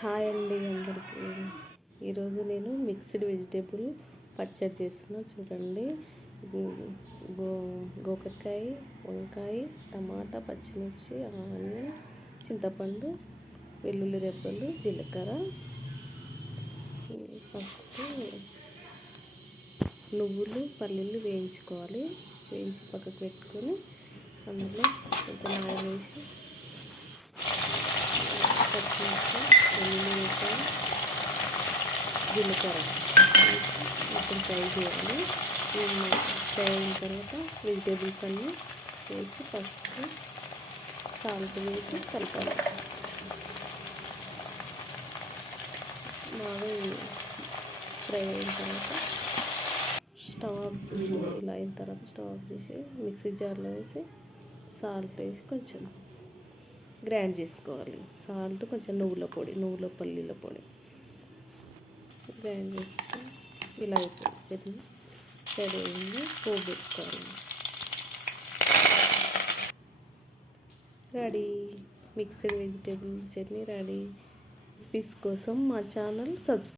Hi అండి అందరికీ. ఈరోజు నేను మిక్స్డ్ వెజిటేబుల్ పచ్చడి చేస్తున్నా చూడండి. గో గోకరకాయ, వంకాయ, టమాటా, పచ్చిమిర్చి, ఆనియన్, చింతపండు, వెల్లుల్లి రెబ్బలు, జీలకర్ర. ఫస్ట్ నువ్వులు పల్లీలు వేయించుకోవాలి. వేయించి పక్కకు పెట్టుకొని అందులో కొంచెం ఆయిల్ వేసి పచ్చిమిర్చి, వెల్లుల్లి, జీలకర్ర వేసి మొత్తం ఫ్రై చేయాలి. ఫ్రై అయిన తర్వాత వెజిటేబుల్స్ అన్నీ వేసి పసుపు, సాల్ట్ వేసి కలపాలి. బాగా ఫ్రై అయిన తర్వాత స్టవ్ ఆఫ్ చేసి, ఇలా అయిన తర్వాత స్టవ్ ఆఫ్ చేసి మిక్సీ జార్లో వేసి సాల్ట్ వేసి కొంచెం గ్రైండ్ చేసుకోవాలి. సాల్ట్, కొంచెం నువ్వుల పల్లీల పొడి గ్రైండ్ చేసుకొని ఇలా అయిపోయింది చట్నీ రెడీ అయింది. పోపు పెట్టుకోవాలి. Ready, mixed vegetable chutney ready. స్పీస్ కోసం మా ఛానల్ సబ్స్క్రైబ్